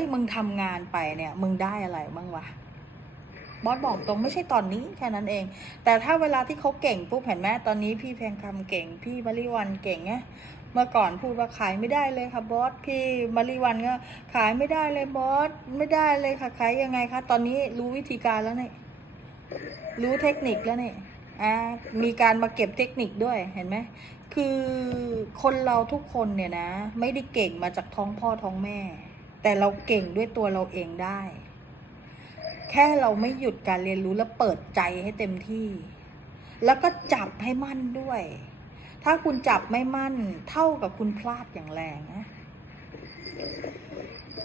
ฮ้ยมึงทำงานไปเนี่ย มึงได้อะไรบ้างวะบอสบอกตรงไม่ใช่ตอนนี้แค่นั้นเอง แต่ถ้าเวลาที่เขาเก่งปุ๊บเห็นไหมตอนนี้พี่เพลงคำเก่ง พี่มาริวันเก่งไงเมื่อก่อนพูดว่าขายไม่ได้เลยค่ะบอสพี่มาริวันก็ขายไม่ได้เลยบอสไม่ได้เลยค่ะขายยังไงคะตอนนี้รู้วิธีการแล้วเนี่ยรู้เทคนิคแล้วเนี่ยอ่ามีการมาเก็บเทคนิคด้วยเห็นไหมคือคนเราทุกคนเนี่ยนะ ไม่ได้เก่งมาจากท้องพ่อท้องแม่ แต่เราเก่งด้วยตัวเราเองได้ แค่เราไม่หยุดการเรียนรู้และเปิดใจให้เต็มที่ แล้วก็จับให้มั่นด้วย ถ้าคุณจับไม่มั่น เท่ากับคุณพลาดอย่างแรงนะ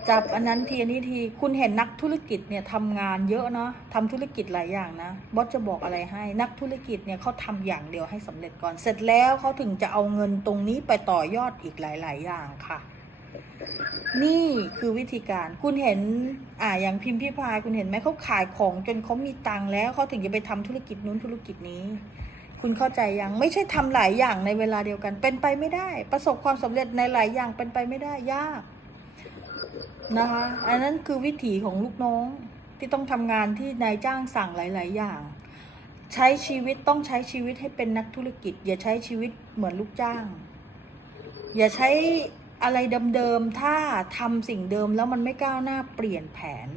จับอันนั้นทีอันนี้ทีคุณเห็นนักธุรกิจเนี่ยทำงานเยอะเนาะทำธุรกิจหลายอย่างนะบอสจะบอกอะไรให้ นักธุรกิจเนี่ยเขาทำอย่างเดียวให้สำเร็จก่อน เสร็จแล้วเขาถึงจะเอาเงินตรงนี้ไปต่อยอดอีกหลาย ๆ อย่างค่ะ นี่คือวิธีการ คุณเห็น อ่า อย่างพิมพ์พิพาย คุณเห็นไหมเขาขายของจนเขามีตังค์แล้วเขาถึงจะไปทำธุรกิจนู้นธุรกิจนี้ คุณเข้าใจยัง ไม่ใช่ทำหลายอย่างในเวลาเดียวกัน เป็นไปไม่ได้ ประสบความสำเร็จในหลายอย่างเป็นไปไม่ได้ยากนะคะ อันนั้นคือวิถีของลูกน้อง ที่ต้องทำงานที่นายจ้างสั่งหลาย ๆ อย่าง ใช้ชีวิตต้องใช้ชีวิตให้เป็นนักธุรกิจ อย่าใช้ชีวิตเหมือนลูกจ้าง อย่าใช้ อะไรเดิมๆ ถ้าทำสิ่งเดิมแล้วมันไม่ก้าวหน้าเปลี่ยนแผน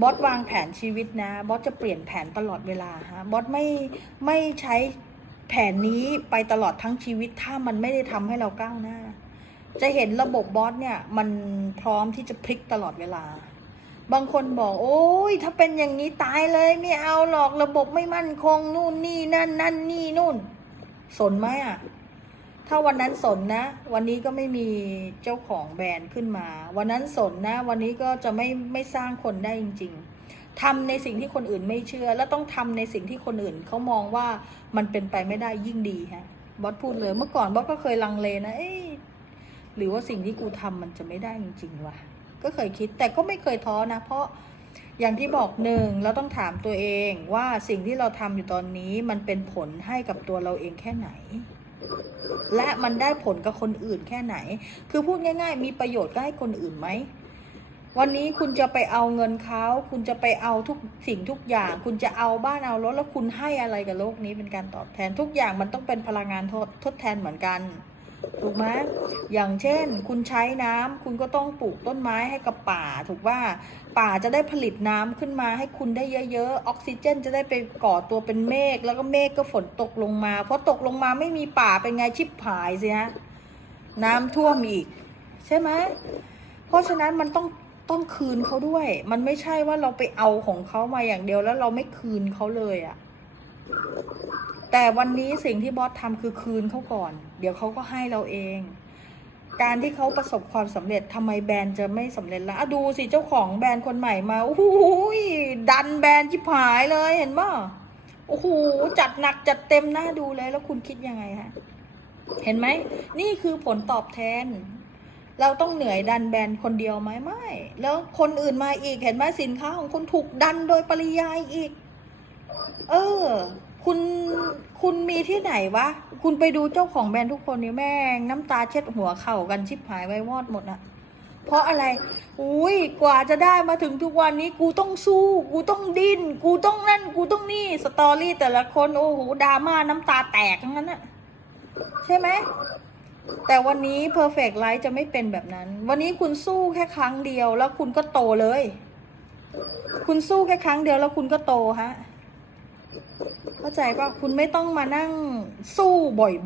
บอสวางแผนชีวิตนะ บอสจะเปลี่ยนแผนตลอดเวลาฮะ บอสไม่ไม่ใช้แผนนี้ไปตลอดทั้งชีวิต ถ้ามันไม่ได้ทำให้เราก้าวหน้า จะเห็นระบบบอสเนี่ย มันพร้อมที่จะพลิกตลอดเวลา บางคนบอก โอ้ยถ้าเป็นอย่างนี้ตายเลย ไม่เอาหรอกระบบไม่มั่นคงนู่นนี่นั่นนั่นนี่นู่น สนไหมอะ ถ้าวันนั้นสนนะ วันนี้ก็ไม่มีเจ้าของแบรนด์ขึ้นมา วันนั้นสนนะ วันนี้ก็จะไม่ไม่สร้างคนได้จริง ๆทำในสิ่งที่คนอื่นไม่เชื่อ แล้วต้องทำในสิ่งที่คนอื่นเขามองว่ามันเป็นไปไม่ได้ยิ่งดีฮะบอสพูดเลยเมื่อก่อนบอสก็เคยลังเลนะเอ๊หรือว่าสิ่งที่กูทำมันจะไม่ได้จริงๆวะก็เคยคิดแต่ก็ไม่เคยท้อนะ เพราะอย่างที่บอกหนึ่งเราต้องถามตัวเองว่าสิ่งที่เราทำอยู่ตอนนี้มันเป็นผลให้กับตัวเราเองแค่ไหน และมันได้ผลกับคนอื่นแค่ไหน คือพูดง่าย ๆ มีประโยชน์ก็ให้คนอื่นไหม วันนี้คุณจะไปเอาเงินเขา คุณจะไปเอาทุกสิ่งทุกอย่าง คุณจะเอาบ้านเอารถแล้วคุณให้อะไรกับโลกนี้เป็นการตอบแทนทุกอย่างมันต้องเป็นพลังงานทดทดแทนเหมือนกัน ถูกไหมอย่างเช่น คุณใช้น้ำคุณก็ต้องปลูกต้นไม้ให้กับป่า ถูกว่าป่าจะได้ผลิตน้ำขึ้นมาให้คุณได้เยอะๆ ออกซิเจน จะได้ไปก่อตัวเป็นเมฆ แล้วก็เมฆก็ฝนตกลงมาเพราะตกลงมาไม่มีป่าเป็นไงชิบหายสิฮะ น้ำท่วมอีก ใช่ไหม เพราะฉะนั้นมันต้องต้องคืนเขาด้วย มันไม่ใช่ว่าเราไปเอาของเขามาอย่างเดียวแล้วเราไม่คืนเขาเลยอะ แต่วันนี้สิ่งที่บอสทำคือคืนเขาก่อน เดี๋ยวเขาก็ให้เราเอง การที่เขาประสบความสำเร็จทำไมแบรนด์จะไม่สำเร็จล่ะอะดูสิเจ้าของแบรนด์คนใหม่มาโอ้โหยดันแบรนด์ชิบหายเลยเห็นป่ะโอ้โหจัดหนักจัดเต็มหน้าดูเลยแล้วคุณคิดยังไงฮะเห็นไหม นี่คือผลตอบแทน เราต้องเหนื่อยดันแบรนด์คนเดียวไหมไม่ แล้วคนอื่นมาอีกเห็นไหมสินค้าของคุณถูกดันโดยปริยายอีก เออ คุณคุณมีที่ไหนวะ คุณไปดูเจ้าของแบรนด์ทุกคนนี่แม่งน้ำตาเช็ดหัวเข่ากันชิบหายไว้วอดหมดอะเพราะอะไร อุ้ยกว่าจะได้มาถึงทุกวันนี้กูต้องสู้ กูต้องดิ้น กูต้องนั่น กูต้องนี่ สตอรี่แต่ละคนโอ้โหดราม่าน้ำตาแตกทั้งนั้นอะใช่ไหม แต่วันนี้ perfect life จะไม่เป็นแบบนั้น วันนี้คุณสู้แค่ครั้งเดียวแล้วคุณก็โตเลย คุณสู้แค่ครั้งเดียวแล้วคุณก็โตฮะ เข้าใจป่ะคุณไม่ต้องมานั่งสู้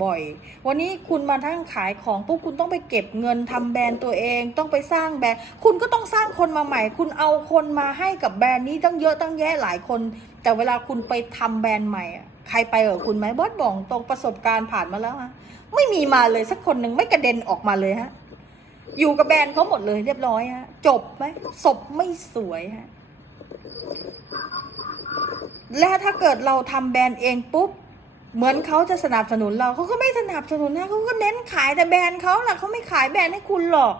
บ่อยๆ วันนี้คุณมาทั้งขายของปุ๊บคุณต้องไปเก็บเงินทำแบรนด์ตัวเอง ต้องไปสร้างแบรนด์ คุณก็ต้องสร้างคนมาใหม่ คุณเอาคนมาให้กับแบรนด์นี้ตั้งเยอะตั้งแยะหลายคน แต่เวลาคุณไปทำแบรนด์ใหม่อะใครไปกับคุณไหมบอสบอกตรงประสบการณ์ผ่านมาแล้วฮะไม่มีมาเลยสักคนหนึ่งไม่กระเด็นออกมาเลยฮะอยู่กับแบรนด์เขาหมดเลยเรียบร้อยฮะจบไหมศพไม่สวยฮะ และถ้าเกิดเราทำแบรนด์เองปุ๊บ เหมือนเขาจะสนับสนุนเราเขาก็ไม่สนับสนุนนะเขาก็เน้นขายแต่แบรนด์เขาแหละเขาไม่ขายแบรนด์ให้คุณหรอก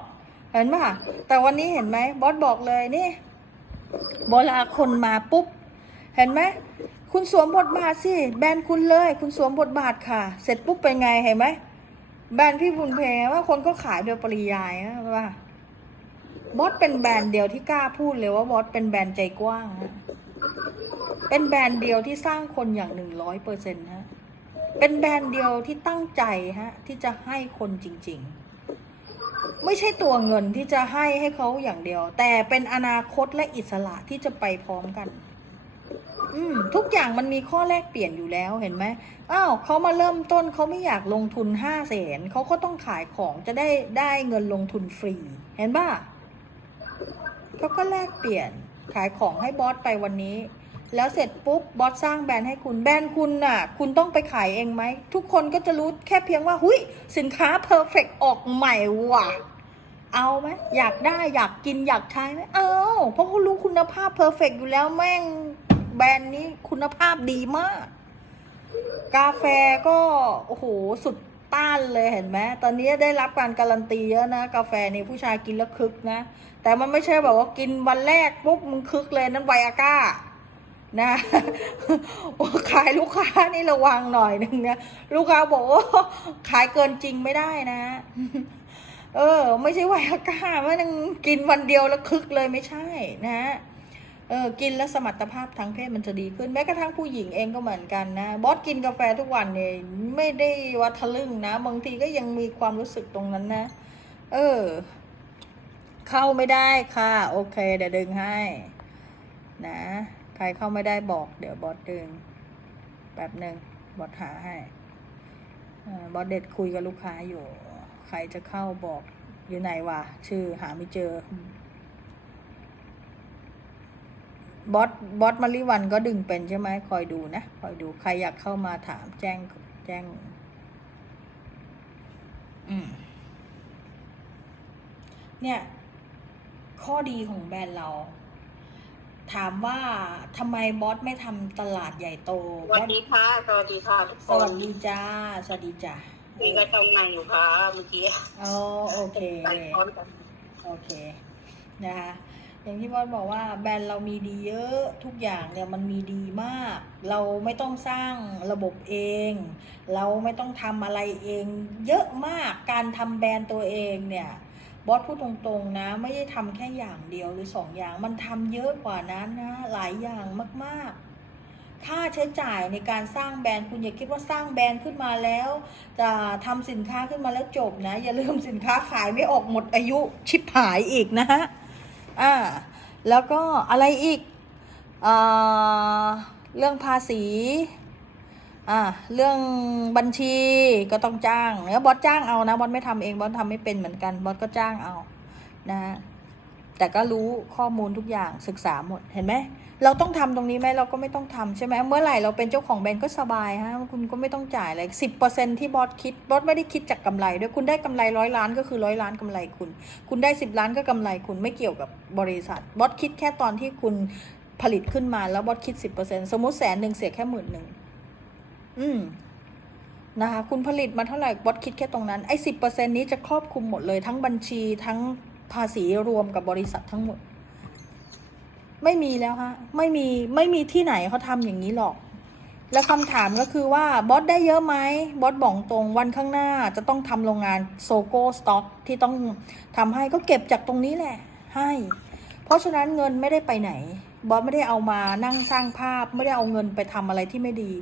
เห็นป่ะแต่วันนี้เห็นไหมบอสบอกเลยนี่เวลาคนมาปุ๊บ เห็นไหมคุณสวมบทบาทสิแบรนด์คุณเลย คุณสวมบทบาทค่ะ เสร็จปุ๊บเป็นไงเห็นไหมแบรนด์พี่บุญเพงว่าคนก็ขายโดยปริยายนะว่าบอสเป็นแบรนด์เดียวที่กล้าพูดเลยว่าบอสเป็นแบรนด์ใจกว้าง เป็นแบรนด์เดียวที่สร้างคนอย่างหนึ่งร้อยเปอร์เซ็นต์ฮะ เป็นแบรนด์เดียวที่ตั้งใจฮะ ที่จะให้คนจริง ๆ ไม่ใช่ตัวเงินที่จะให้ให้เขาอย่างเดียว แต่เป็นอนาคตและอิสระที่จะไปพร้อมกัน อืม ทุกอย่างมันมีข้อแลกเปลี่ยนอยู่แล้วเห็นไหมอ้าวเขามาเริ่มต้นเขาไม่อยากลงทุนห้าแสนเขาก็ต้องขายของจะได้ได้เงินลงทุนฟรี เห็นป่ะเขาก็แลกเปลี่ยนขายของให้บอสไปวันนี้ แล้วเสร็จปุ๊บบอสสร้างแบรนด์ให้คุณแบรนด์คุณน่ะ คุณต้องไปขายเองไหม ทุกคนก็จะรู้แค่เพียงว่าหุยสินค้าเพอร์เฟกออกใหม่ว่ะ เอาไหมอยากได้อยากกินอยากใช้ไหมเอาเพราะเขารู้คุณภาพเพอร์เฟกอยู่แล้วแม่งแบรนด์นี้คุณภาพดีมาก กาแฟก็โอ้โหสุดต้านเลยเห็นไหมตอนนี้ได้รับการการันตีเยอะนะ กาแฟนี่ผู้ชายกินแล้วคึกนะ แต่มันไม่ใช่แบบว่ากินวันแรกปุ๊บมึงคึกเลยนั่นไวอาก้า นะขายลูกค้านี่ระวังหน่อยนึงนะลูกค้าบอกว่าขายเกินจริงไม่ได้นะ เออ ไม่ใช่ไวอาก้าไม่ต้องกินวันเดียวแล้วคึกเลยไม่ใช่นะเออกินแล้วสมรรถภาพทางเพศมันจะดีขึ้นแม้กระทั่งผู้หญิงเองก็เหมือนกันนะ บอสกินกาแฟทุกวันเนี่ยไม่ได้ว่าทะลึ่งนะบางทีก็ยังมีความรู้สึกตรงนั้นนะ เออ เข้าไม่ได้ค่ะ โอเค เดี๋ยวดึงให้ นะ รเข้าไม่ได้บอก เดี๋ยวบอสดึงแป๊บหนึ่งบอสหาให้เอ่อบอสเด็ดคุยกับลูกค้าอยู่ ใครจะเข้าบอกอยู่ไหนวะชื่อหาไม่เจอบอสบอสมาริวันก็ดึงเป็นใช่ไหมคอยดูนะ คอยดูใครอยากเข้ามาถามแจ้งแจ้ง อืม เนี่ย ข้อดีของแบรนด์เรา ถามว่าทำไมบอสไม่ทำตลาดใหญ่โตสวัสดีค่ะ สวัสดีค่ะทุกสคนวัสดีจ้า สวัสดีจ้ามีกระจงในอยู่ค่ะเมื่อกี้อ๋อโอเค ไปพร้อมกันโอเค นะคะอย่างที่บอสบอกว่าแบรนด์เรามีดีเยอะทุกอย่างเนี่ยมันมีดีมาก เราไม่ต้องสร้างระบบเอง เราไม่ต้องทำอะไรเอง เยอะมากการทำแบรนด์ตัวเองเนี่ย บอสพูดตรงๆนะ ไม่ได้ทำแค่อย่างเดียวหรือสองอย่าง มันทำเยอะกว่านั้นนะ หลายอย่างมากๆ ค่าใช้จ่ายในการสร้างแบรนด์คุณอย่าคิดว่าสร้างแบรนด์ขึ้นมาแล้ว จะทำสินค้าขึ้นมาแล้วจบนะ อย่าลืมสินค้าขายไม่ออกหมดอายุชิบหายอีกนะฮะอ่าแล้วก็อะไรอีกอ่าเรื่องภาษี อ่าเรื่องบัญชีก็ต้องจ้างแล้วบอสจ้างเอานะบอสไม่ทำเองบอสทำไม่เป็นเหมือนกันบอสก็จ้างเอานะฮะแต่ก็รู้ข้อมูลทุกอย่างศึกษาหมดเห็นไหมเราต้องทำตรงนี้ไหมเราก็ไม่ต้องทำใช่ไหมเมื่อไหร่เราเป็นเจ้าของแบรนด์ก็สบายฮะคุณก็ไม่ต้องจ่ายอะไรสิบเปอร์เซ็นที่บอสคิดบอสไม่ได้คิดจากกำไรด้วยคุณได้กำไรร้อยล้านก็คือร้อยล้านกำไรคุณ คุณได้สิบล้านก็กำไรคุณไม่เกี่ยวกับบริษัทบอสคิดแค่ตอนที่คุณผลิตขึ้นมาแล้วบอสคิดสิบเปอร์เซ็นสมมติแสนหนึ่งเสียแค่หมื่นหนึ่ง อืมนะคะคุณผลิตมาเท่าไหร่บอสคิดแค่ตรงนั้นไอ้สิบเปอร์เซ็นนี้จะครอบคลุมหมดเลย ทั้งบัญชีทั้งภาษีรวมกับบริษัททั้งหมด ไม่มีแล้วฮะไม่มีไม่มีที่ไหนเขาทำอย่างนี้หรอก แล้วคำถามก็คือว่าบอสได้เยอะไหมบอสบอกตรงวันข้างหน้าจะต้องทำโรงงานโซโก้สต็อกที่ต้องทำให้ก็เก็บจากตรงนี้แหละ ให้ เพราะฉะนั้นเงินไม่ได้ไปไหน บอสไม่ได้เอามานั่งสร้างภาพไม่ได้เอาเงินไปทำอะไรที่ไม่ดี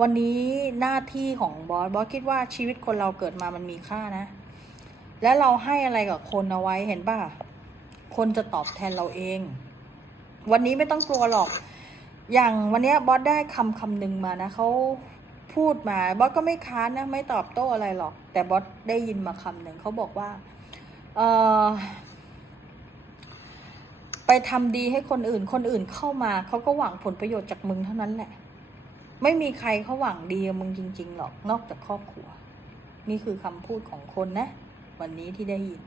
วันนี้หน้าที่ของบอสบอสคิดว่าชีวิตคนเราเกิดมามันมีค่านะ และเราให้อะไรกับคนเอาไว้เห็นป่ะคนจะตอบแทนเราเอง วันนี้ไม่ต้องกลัวหรอก อย่างวันนี้บอสได้คำคำหนึ่งมานะเขาพูดมาบอสก็ไม่ค้านนะ ไม่ตอบโต้อะไรหรอก แต่บอสได้ยินมาคำหนึ่งเขาบอกว่า เออ ไปทำดีให้คนอื่น คนอื่นเข้ามาเขาก็หวังผลประโยชน์จากมึงเท่านั้นแหละ ไม่มีใครเขาหวังดีกับมึงจริง ๆ หรอกนอกจากครอบครัว นี่คือคำพูดของคนนะ วันนี้ที่ได้ยิน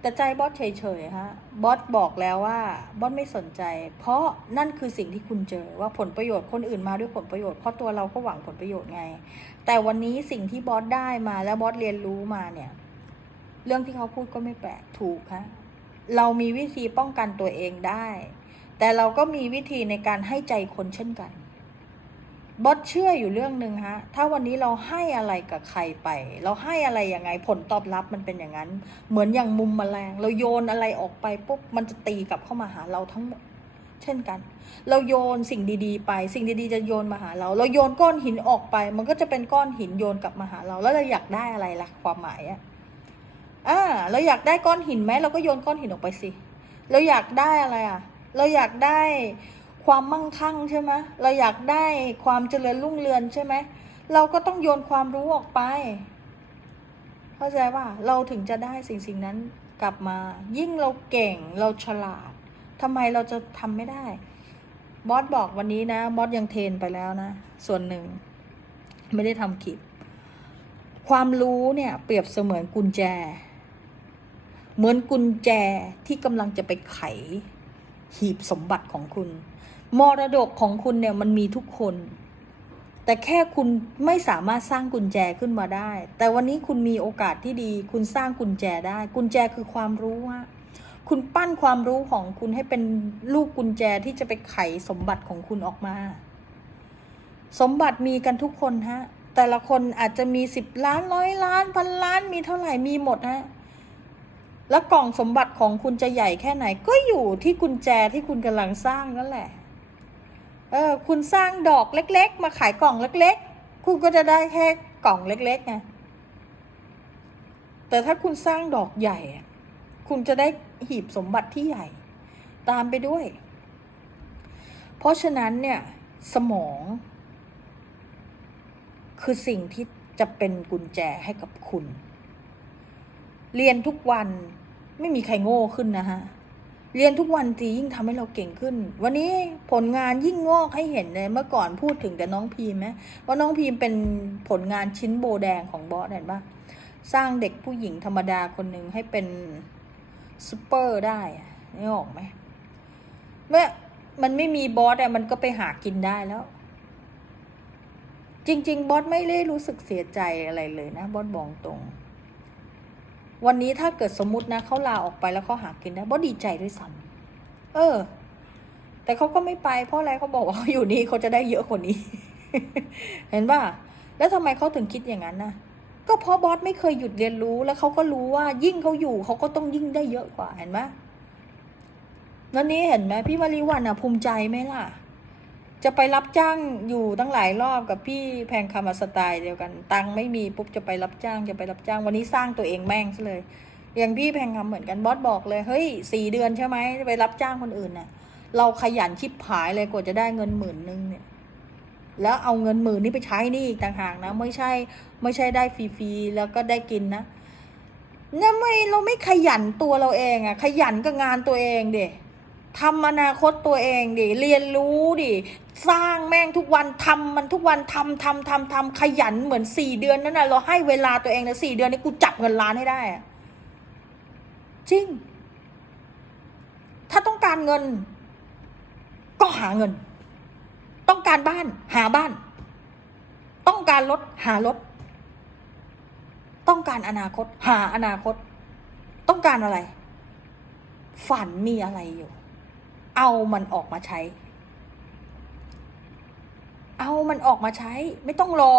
แต่ใจบอสเฉยๆฮะบอสบอกแล้วว่าบอสไม่สนใจ เพราะนั่นคือสิ่งที่คุณเจอว่าผลประโยชน์คนอื่นมาด้วยผลประโยชน์เพราะตัวเราก็หวังผลประโยชน์ไง แต่วันนี้สิ่งที่บอสได้มาแล้วบอสเรียนรู้มาเนี่ย เรื่องที่เขาพูดก็ไม่แปลกถูกฮะ เรามีวิธีป้องกันตัวเองได้ แต่เราก็มีวิธีในการให้ใจคนเช่นกันบอสเชื่ออยู่เรื่องหนึ่งฮะ ถ้าวันนี้เราให้อะไรกับใครไป เราให้อะไรยังไงผลตอบรับมันเป็นอย่างนั้น เหมือนอย่างมุมมแมลง เราโยนอะไรออกไปปุ๊บมันจะตีกลับเข้ามาหาเราทั้งหมด เช่นกัน เราโยนสิ่งดีๆ ไป สิ่งดีๆ จะโยนมาหาเรา เราโยนก้อนหินออกไป มันก็จะเป็นก้อนหินโยนกลับมาหาเรา แล้วเราอยากได้อะไรล่ะความหมายอะ อ่าเราอยากได้ก้อนหินไหมเราก็โยนก้อนหินออกไปสิ เราอยากได้อะไรอะ เราอยากได้ความมั่งคั่งใช่ไหมเราอยากได้ความเจริญรุ่งเรืองใช่ไหมเราก็ต้องโยนความรู้ออกไป เข้าใจว่าเราถึงจะได้สิ่งสิ่งนั้นกลับมา ยิ่งเราเก่งเราฉลาดทำไมเราจะทำไม่ได้บอสบอกวันนี้นะบอสยังเทรนไปแล้วนะ ส่วนหนึ่ง ไม่ได้ทำคลิป ความรู้เนี่ย เปรียบเสมือนกุญแจ เหมือนกุญแจที่กำลังจะไปไข หีบสมบัติของคุณ มรดกของคุณเนี่ยมันมีทุกคน แต่แค่คุณไม่สามารถสร้างกุญแจขึ้นมาได้ แต่วันนี้คุณมีโอกาสที่ดี คุณสร้างกุญแจได้ กุญแจคือความรู้ฮะคุณปั้นความรู้ของคุณให้เป็นลูกกุญแจที่จะไปไขสมบัติของคุณออกมา สมบัติมีกันทุกคนฮะ แต่ละคนอาจจะมีสิบล้านร้อยล้านพันล้านมีเท่าไหร่มีหมดฮะ แล้วกล่องสมบัติของคุณจะใหญ่แค่ไหน ก็อยู่ที่กุญแจที่คุณกำลังสร้างนั่นแหละ เออ คุณสร้างดอกเล็ก ๆ มาขายกล่องเล็ก ๆ คุณก็จะได้แค่กล่องเล็กๆไงแต่ถ้าคุณสร้างดอกใหญ่ คุณจะได้หีบสมบัติที่ใหญ่ ตามไปด้วย เพราะฉะนั้นเนี่ย สมอง คือสิ่งที่จะเป็นกุญแจให้กับคุณ เรียนทุกวัน ไม่มีใครโง่ขึ้นนะฮะ เรียนทุกวันจียิ่งทำให้เราเก่งขึ้น วันนี้ผลงานยิ่งงอกให้เห็นเลย เมื่อก่อนพูดถึงแต่น้องพีมไหมว่าน้องพีมเป็นผลงานชิ้นโบแดงของบอสเห็นปะสร้างเด็กผู้หญิงธรรมดาคนหนึ่งให้เป็นซูเปอร์ได้นี่ออกไหมเมื่อมันไม่มีบอสอะมันก็ไปหากินได้แล้ว จริง ๆ บอสไม่ได้รู้สึกเสียใจอะไรเลยนะ บอสบอกตรง วันนี้ถ้าเกิดสมมตินะเขาลาออกไปแล้วเขาหากินได้บอสดีใจด้วยซ้ำเออ แต่เขาก็ไม่ไป เพราะอะไรเขาบอกว่าเขาอยู่นี่เขาจะได้เยอะกว่านี้ เห็นป่ะแล้วทำไมเขาถึงคิดอย่างนั้นนะก็เพราะบอสไม่เคยหยุดเรียนรู้แล้วเขาก็รู้ว่ายิ่งเขาอยู่เขาก็ต้องยิ่งได้เยอะกว่าเห็นไหมวันนี้เห็นไหมพี่มาริวันอะภูมิใจไหมล่ะ จะไปรับจ้างอยู่ตั้งหลายรอบกับพี่แพงคำอะสไตล์เดียวกัน ตังไม่มีปุ๊บจะไปรับจ้างจะไปรับจ้างวันนี้สร้างตัวเองแม่งซะเลย อย่างพี่แพงคำเหมือนกันบอสบอกเลยเฮ้ยสี่เดือนใช่ไหมไปรับจ้างคนอื่นน่ะ เราขยันชิบหายเลยกว่าจะได้เงินหมื่นนึงเนี่ย แล้วเอาเงินหมื่นนี้ไปใช้หนี่อีกต่างหากนะ ไม่ใช่ ไม่ใช่ได้ฟรีๆแล้วก็ได้กินนะเนี่ยไม่เราไม่ขยันตัวเราเองอะขยันกับงานตัวเองเด ทำอนาคตตัวเองดิ เรียนรู้ดิ สร้างแม่งทุกวันทำมันทุกวันทำทำทำทำขยันเหมือนสี่เดือนนั้นนะเราให้เวลาตัวเองนะสี่เดือนนี้กูจับเงินล้านให้ได้อะจริง ถ้าต้องการเงิน ก็หาเงิน ต้องการบ้าน หาบ้าน ต้องการรถ หารถ ต้องการอนาคต หาอนาคต ต้องการอะไร ฝันมีอะไรอยู่ เอามันออกมาใช้ เอามันออกมาใช้ ไม่ต้องรอ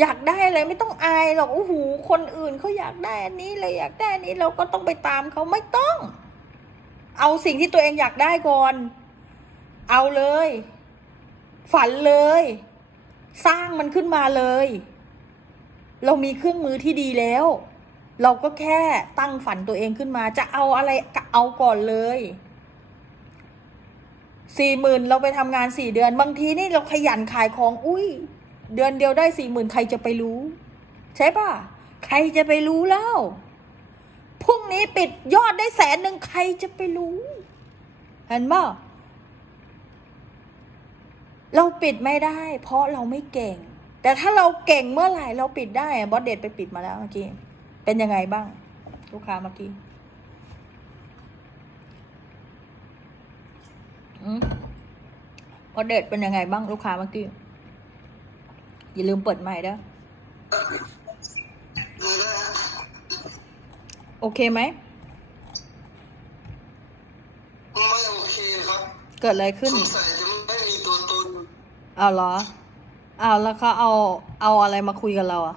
อยากได้อะไรไม่ต้องอายหรอกโอ้โหคนอื่นเขาอยากได้อันนี้เลยอยากได้อันนี้เราก็ต้องไปตามเขาไม่ต้อง เอาสิ่งที่ตัวเองอยากได้ก่อน เอาเลย ฝันเลย สร้างมันขึ้นมาเลย เรามีเครื่องมือที่ดีแล้ว เราก็แค่ตั้งฝันตัวเองขึ้นมา จะเอาอะไรเอาก่อนเลยสี่หมื่นเราไปทำงานสี่เดือน บางทีนี่เราขยันขายของ อุ้ย เดือนเดียวได้สี่หมื่นใครจะไปรู้ ใช่ปะใครจะไปรู้แล้วพรุ่งนี้ปิดยอดได้แสนหนึ่งใครจะไปรู้ เห็นปะเราปิดไม่ได้ เพราะเราไม่เก่ง แต่ถ้าเราเก่งเมื่อไหร่เราปิดได้บอสเดทไปปิดมาแล้วเมื่อกี้ เป็นยังไงบ้าง ลูกค้าเมื่อกี้อืมบอสเดทเป็นยังไงบ้างลูกค้าเมื่อกี้ อย่าลืมเปิดใหม่เด้อโอเคไหม ไม่โอเคครับ เกิดอะไรขึ้นสงสัยจะไม่มีตัวตนเอาเหรอเอาแล้วเขาเอาเอาอะไรมาคุยกับเราอะ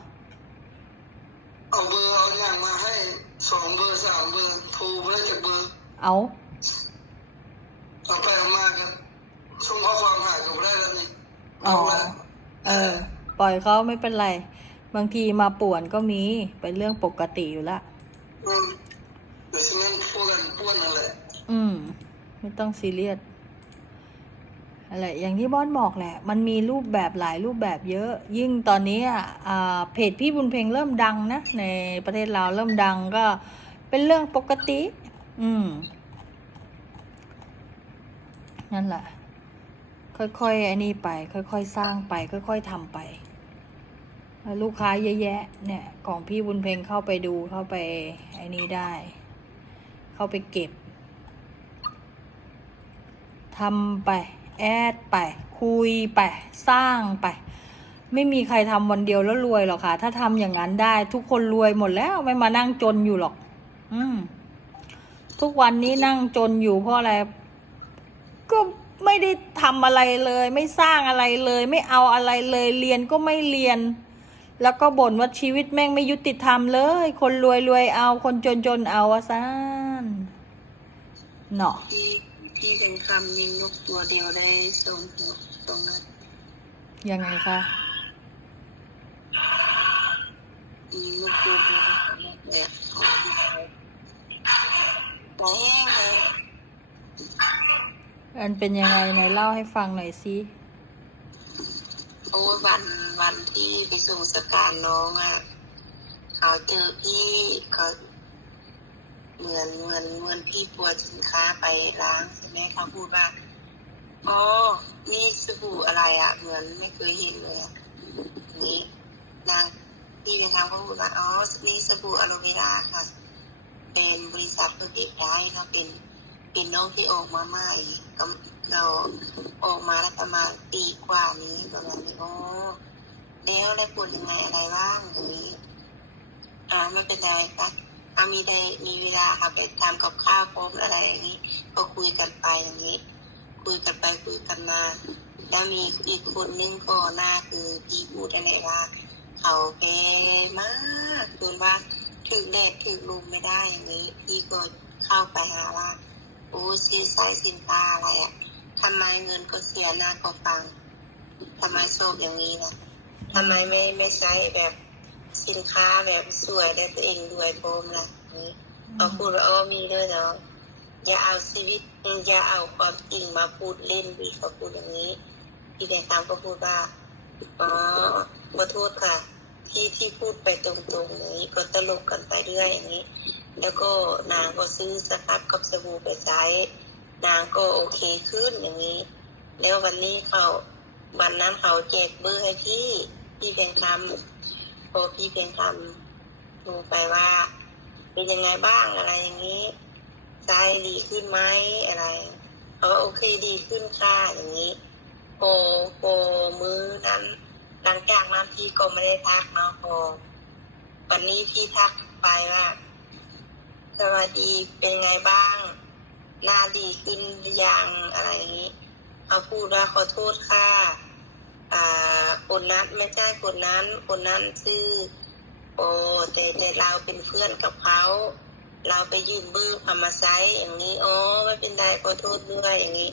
เบอร์เอาเอาไปเอามากันส่งข้อความหาอยู่ได้แล้วนี่อ๋อเอาละเออ ปล่อยเขาไม่เป็นไร บางทีมาป่วนก็มีเป็นเรื่องปกติอยู่ละอืมเดี๋ยวฉันนั่งพูดกันป้วนนั่นแหละอืม ไม่ต้องซีเรียสอะไรอย่างที่บอสบอกแหละ มันมีรูปแบบหลายรูปแบบเยอะ ยิ่งตอนนี้อะอ่าเพจพี่บุญเพ็งเริ่มดังนะ ในประเทศเราวเริ่มดังก็เป็นเรื่องปกติ อืม นั่นแหละ ค่อยๆไอ้นี่ไป ค่อยๆสร้างไป ค่อยๆทำไป ลูกค้าเยอะแยะ เนี่ย ของพี่บุญเพ็งเข้าไปดูเข้าไปไอ้นี่ได้ เข้าไปเก็บทำไป แอดไป คุยไป สร้างไป ไม่มีใครทำวันเดียวแล้วรวยหรอกค่ะ ถ้าทำอย่างนั้นได้ ทุกคนรวยหมดแล้วไม่มานั่งจนอยู่หรอก อืม ทุกวันนี้นั่งจนอยู่เพราะอะไร ก็ไม่ได้ทำอะไรเลย ไม่สร้างอะไรเลย ไม่เอาอะไรเลยเรียนก็ไม่เรียน แล้วก็บ่นว่าชีวิตแม่งไม่ยุติธรรมเลย คนรวยรวยเอาคนจนจนเอาอะซานเนาะพี่พี่เป็นคำยิงนกตัวเดียวได้สองตัวสองนัดยังไงคะยิงนกตัวเดียวได้สองนัดเนี่ย หายแห้งเลยมันเป็นยังไงไหนเล่าให้ฟังหน่อยสิโอ้ยวันวันที่ไปส่งสการน้องอะเขาเจอพี่เขาเหมือนเหมือนเหมือนพี่ปวดสินค้าไปล้างใช่ไหมเขาพูดว่าอ๋อนี่สบู่อะไรอะ่ะ เหมือนไม่เคยเห็นเลยอะนี้นางพี่เป็นทางก็พูดว่าอ๋อนี่สบู่อะโลเวราค่ะ เป็นบริษัทเพื่อเด็กได้เนาะเป็นเป็นน้องที่ออกมาใหม่ก็เราออกมาแล้วประมาณปีกว่านี้ประมาณนี้โอ้แล้วได้ผลยังไงอะไรบ้างอย่างนี้อ่าไม่เป็นไรค่ะถ้ามีได้มีเวลาค่ะไปทำกับข้าวพร้อมอะไรอย่างนี้ ก็คุยกันไปอย่างนี้ คุยกันไปคุยกันมาแล้วมีอีกคนนึงก็หน้าคือพี่พูดอะไรว่า เขาแพ้มากจนว่า ถึงแดดถึงลมไม่ได้อย่างนี้พี่ก็เข้าไปหาว่าโอ้ซีไซสินค้าอะไรอะทำไมเงินก็เสียหน้าก็ฟังทำไมโชคอย่างนี้ลนะทำไมไม่ไม่ใช้แบบสินค้าแบบสวยได้ตัวเองด้วยโพรมล่ะอย่างนี้เขาพูดว่าอ๋อมีด้วยเนาะอย่าเอาชีวิตอย่าเอาความจริงมาพูดเล่นดีเขาพูดอย่างนี้พี่แดงตามก็พูดว่าอ๋อขอโทษค่ะ ที่ที่พูดไปตรงๆอย่างนี้ก็ตลกกันไปเรื่อยอย่างนี้ แล้วก็นางก็ซื้อสครับกับสบู่ไปใช้นางก็โอเคขึ้นอย่างนี้ แล้ววันนี้เขาวันนั้นเขาแจกเบอร์ให้พี่พี่เพียงทำพอพี่เพียงทำดูไปว่า เป็นยังไงบ้างอะไรอย่างนี้ใจดีขึ้นไหมอะไรเขาก็โอเคดีขึ้นค่ะอย่างนี้โปโปมือนั้น หลังจากนั้นพี่ก็ไม่ได้ทักเนาะพอวันนี้พี่ทักไปว่าสวัสดีเป็นไงบ้างหน้าดีขึ้นหรือยังอะไรอย่างนี้เขาพูดว่าขอโทษค่ะอ่าคนนั้นไม่ใช่คนนั้น คนนั้นชื่อโอ้แต่แต่เราเป็นเพื่อนกับเขาเราไปยืมบื้อเอามาใช้อย่างนี้อ๋อไม่เป็นไรขอโทษด้วยอย่างนี้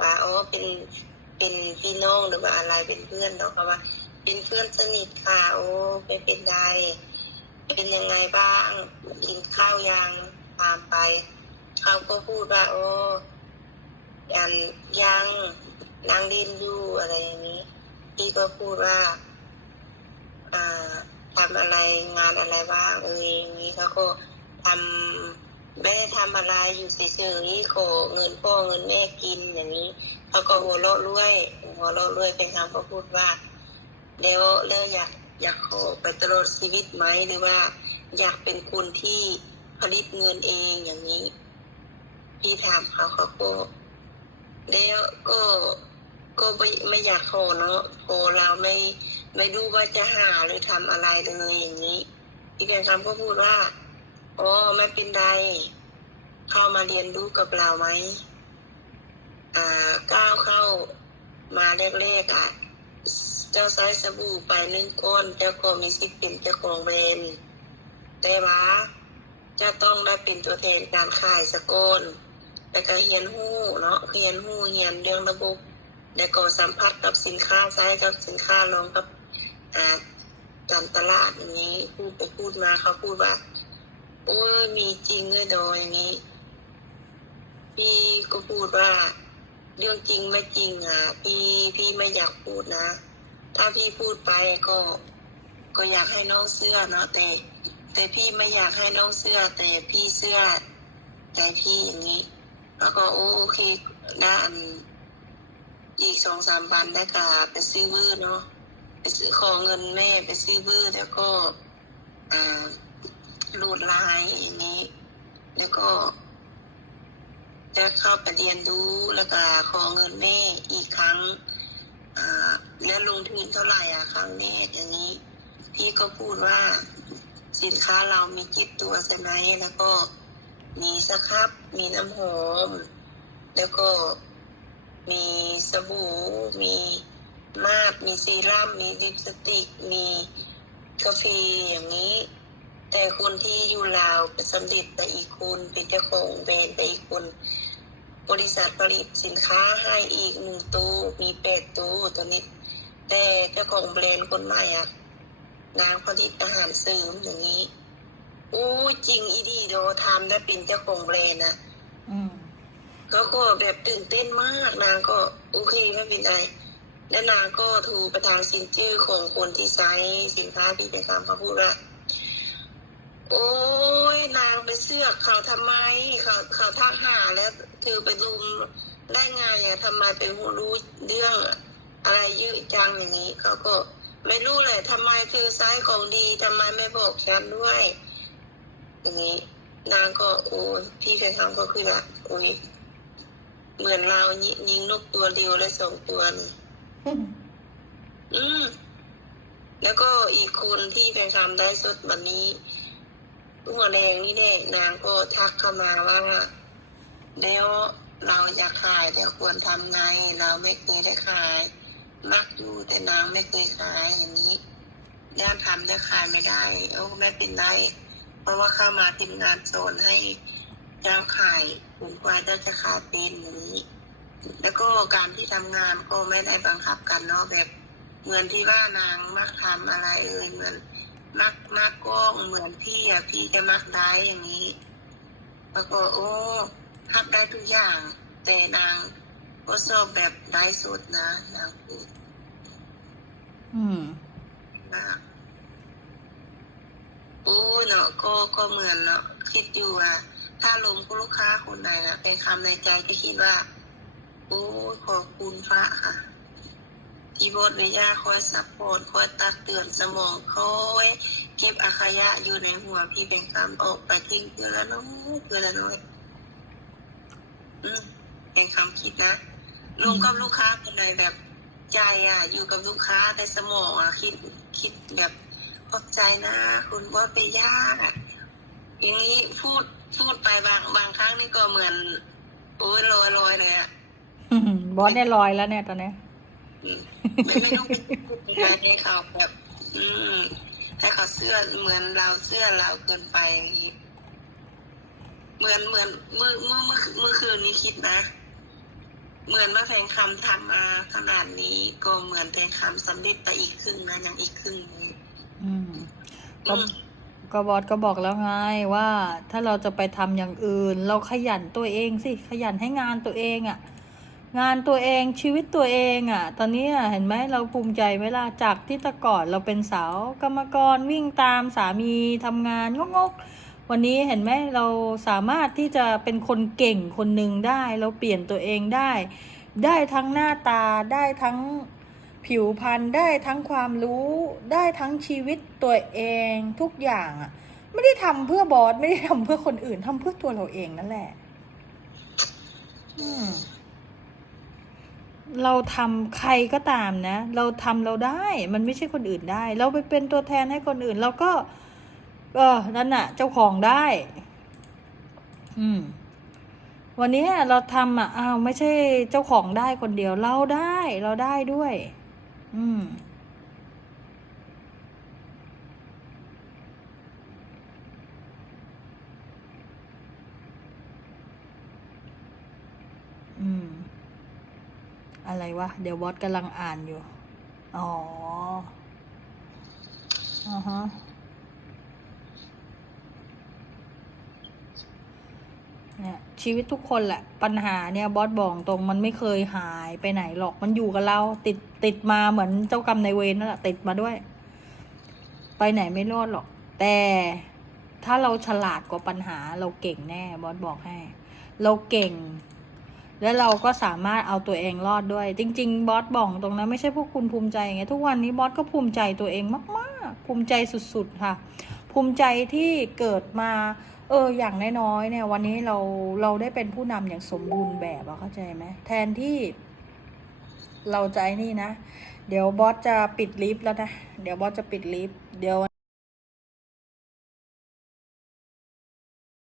ว่าอ๋อเป็นเป็นพี่น้องหรือว่าอะไรเป็นเพื่อนเนาะเขาว่า เป็นเพื่อนสนิทค่ะโอ้ไม่เป็นไรเป็นยังไงบ้างกินข้าวยังตามไป เขาก็พูดว่า โอ้ยันยังนางเล่นอยู่อะไรอย่างนี้พี่ก็พูดว่า อ่าทำอะไรงานอะไรบ้างเอออย่างนี้เขาก็ทำไม่ได้ทำอะไรอยู่เฉยๆขอเงินพ่อเงินแม่กินอย่างนี้เขาก็หัวเราะด้วยหัวเราะด้วยเป็นคำก็พูดว่า แล้วแล้วอยากอยากขอไปตลอดชีวิตไหมหรือว่า อยากเป็นคนที่ผลิตเงินเองอย่างนี้ พี่ถามเขาเขาก็แล้วก็ก็ไม่ไม่อยากขอเนาะขอเราไม่ไม่รู้ว่าจะหาหรือทำอะไรเลยอย่างนี้พี่เป็นคำก็พูดว่าอ๋อไม่เป็นไรเข้ามาเรียนรู้กับเราไหมอ่าก้าวเข้ามาแรกๆอะ เจ้าใช้สบู่ไปหนึ่งก้อนเจ้าก็มีสิทธิ์เป็นเจ้าของแบรนด์แต่ว่าจะต้องได้เป็นตัวแทนการขายสกอนแต่ก็เฮียนหู้เนาะเฮียนหู้เฮียนเรื่องระบบแล้วก็สัมผัสกับสินค้าใช้กับสินค้าลองกับอ่าการตลาดอย่างนี้พูดไปพูดมาเขาพูดว่าโอ้ยมีจริงเลยดอยอย่างนี้พี่ก็พูดว่า เรื่องจริงไม่จริงอะพี่พี่ไม่อยากพูดนะ ถ้าพี่พูดไปก็ ก็อยากให้น้องเสื้อเนาะแต่ แต่พี่ไม่อยากให้น้องเสื้อ แต่พี่เสื้อใจพี่อย่างนี้ แล้วก็โอโอเคนะอันอีกสองสามวันได้กาไปซื้อวื้อเนาะไปซื้อขอเงินแม่ไปซื้อวื้อแล้วก็อ่ารูดลายอย่างนี้ แล้วก็จะเข้าไปเรียนรู้แล้วก็ขอเงินแม่อีกครั้ง แล้วลงทุนเท่าไหร่อะครั้งนี้อย่างนี้ พี่ก็พูดว่าสินค้าเรามีจิตตัวใช่ไหมแล้วก็มีสครับ มีน้ำหอม แล้วก็มีสบู่ มีมาดมีซีรั่ม มีลิปสติก มีกาแฟอย่างนี้ แต่คนที่อยู่ลาวเป็นสำเร็จไปอีกคนเป็นเจ้าของแบรนด์ไปอีกคน บริษัทผลิตสินค้าให้อีกหนึ่งตู้มีแปดตู้ตัวนี้ แต่เจ้าของแบรนด์คนใหม่อะนางผลิตอาหารเสริมอย่างนี้อู้จริงอีดีโดทำได้เป็นเจ้าของแบรนด์นะอืมเขาก็แบบตื่นเต้นมากนางก็โอเคไม่เป็นไรและนางก็ถูกประทางสินชื่อของคนที่ใช้สินค้าที่เป็นคำเขาพูดว่า โอ้ยนางไปเสือกเขาทำไม เขาเขาทักหาแล้วคือไปรุมได้ไงอะทำไมไปรู้เรื่องอะไรเยอะจังอย่างนี้เขาก็ไม่รู้เลยทำไมคือไซส์ของดีทำไมไม่บอกฉันด้วย อย่างนี้ นางก็โอ้ยพี่เคยทำก็คือละโอ้ยเหมือนเรายิยิงนกตัวเดียวและสองตัวนี่อืมแล้วก็อีกคนที่ไปทำได้สดวันนี้ หัวแดงนี่แหละนางก็ทักเข้ามาว่า แล้วเราอยากขายแต่ควรทำไง เราไม่เคยได้ขาย มักอยู่แต่นางไม่เคยขายอย่างนี้ย่านทำได้ขายไม่ได้โอ้ไม่เป็นไรเพราะว่าเข้ามาทีมงานโซนให้เจ้าขายผลกว่าเจ้าจะขายเป็นอย่างนี้ แล้วก็การที่ทำงานก็ไม่ได้บังคับกันเนาะแบบเหมือนที่ว่านางมักทำอะไรเอ่ยเหมือน มักมักกล้องเหมือนพี่อะพี่จะมักได้อย่างนี้ แล้วก็โอ้ทับได้ทุกอย่าง แต่นางก็ชอบแบบได้สุดนะนางพูดอืมมากโอ้เนาะก็ก็เหมือนเนาะคิดอยู่ว่าถ้าลงลูกค้าคนไหนนะเป็นคำในใจจะคิดว่า โอ้ขอบคุณพระค่ะ ที่บดวิยาคอยซัพพอร์ตคอยตักเตือนสมองคอยเก็บอาขยะอยู่ในหัวพี่เป็นคำออกไปทิ้งเพื่อละน้อยเพื่อละน้อย อืมเป็นคำคิดนะลงกับลูกค้าคนไหนแบบใจอะ อยู่กับลูกค้าแต่สมองอะคิดคิดแบบขอบใจนะ คุณว่าไปยากอะอย่างนี้พูดพูดไปบางบางครั้งนี่ก็เหมือนโอ้ยลอยลอยเลยอะบอสได้ลอยแล้วเนี่ยตอนเนี้ย ไม่ต้องไปพูดอะไรให้เขาแบบ อืมให้เขาเสื้อเหมือนเราเสื้อเราเกินไปนี้ เหมือนเหมือนเมื่อเมื่อเมื่อเมื่อคืนนี้คิดนะ เหมือนว่าเพลงคำทำมาขนาดนี้ก็เหมือนเพลงคำสำเร็จไปอีกครึ่งนะยังอีกครึ่งนึงอืมก็ก็บอสก็บอกแล้วไงว่า ถ้าเราจะไปทำอย่างอื่น เราขยันตัวเองสิขยันให้งานตัวเองอะ่ะ งานตัวเองชีวิตตัวเองอะ่ะ ตอนนี้เห็นไหมเราภูมิใจไหมล่ะจากที่ต่ก่อนเราเป็นสาวกรรมกรวิ่งตามสามีทำงานงกๆ วันนี้เห็นไหมเราสามารถที่จะเป็นคนเก่งคนหนึ่งได้ เราเปลี่ยนตัวเองได้ ได้ทั้งหน้าตาได้ทั้งผิวพรรณได้ทั้งความรู้ได้ทั้งชีวิตตัวเองทุกอย่างอะไม่ได้ทำเพื่อบอสไม่ได้ทำเพื่อคนอื่นทำเพื่อตัวเราเองนั่นแหละ อืม เราทำใครก็ตามนะ เราทำเราได้ มันไม่ใช่คนอื่นได้ เราไปเป็นตัวแทนให้คนอื่น เราก็ เออนั่นน่ะ เจ้าของได้ อืม วันนี้เราทำอะอ้าวไม่ใช่เจ้าของได้คนเดียว เราได้ เราได้ด้วย อืม อืม อะไรวะ เดี๋ยวบอสกำลังอ่านอยู่ อ๋ออ่าฮะเนี่ยชีวิตทุกคนแหละปัญหาเนี่ยบอสบอกตรงมันไม่เคยหายไปไหนหรอกมันอยู่กับเรา ติดติดมาเหมือนเจ้ากรรมนายเวรนั่นแหละติดมาด้วย ไปไหนไม่รอดหรอก แต่ถ้าเราฉลาดกว่าปัญหาเราเก่งแน่บอสบอกให้ เราเก่ง แล้วเราก็สามารถเอาตัวเองรอดด้วย จริง ๆ บอสบอกตรงนั้นไม่ใช่พวกคุณภูมิใจไงทุกวันนี้บอสก็ภูมิใจตัวเองมาก ๆ ภูมิใจสุด ๆ ค่ะ ภูมิใจที่เกิดมาเอออย่างน้อยๆเนี่ย วันนี้เราเราได้เป็นผู้นำอย่างสมบูรณ์แบบอะเข้าใจไหมแทนที่ เราจะไอ้นี่นะ เดี๋ยวบอสจะปิดลิฟต์แล้วนะ เดี๋ยวบอสจะปิดลิฟต์เดี๋ยว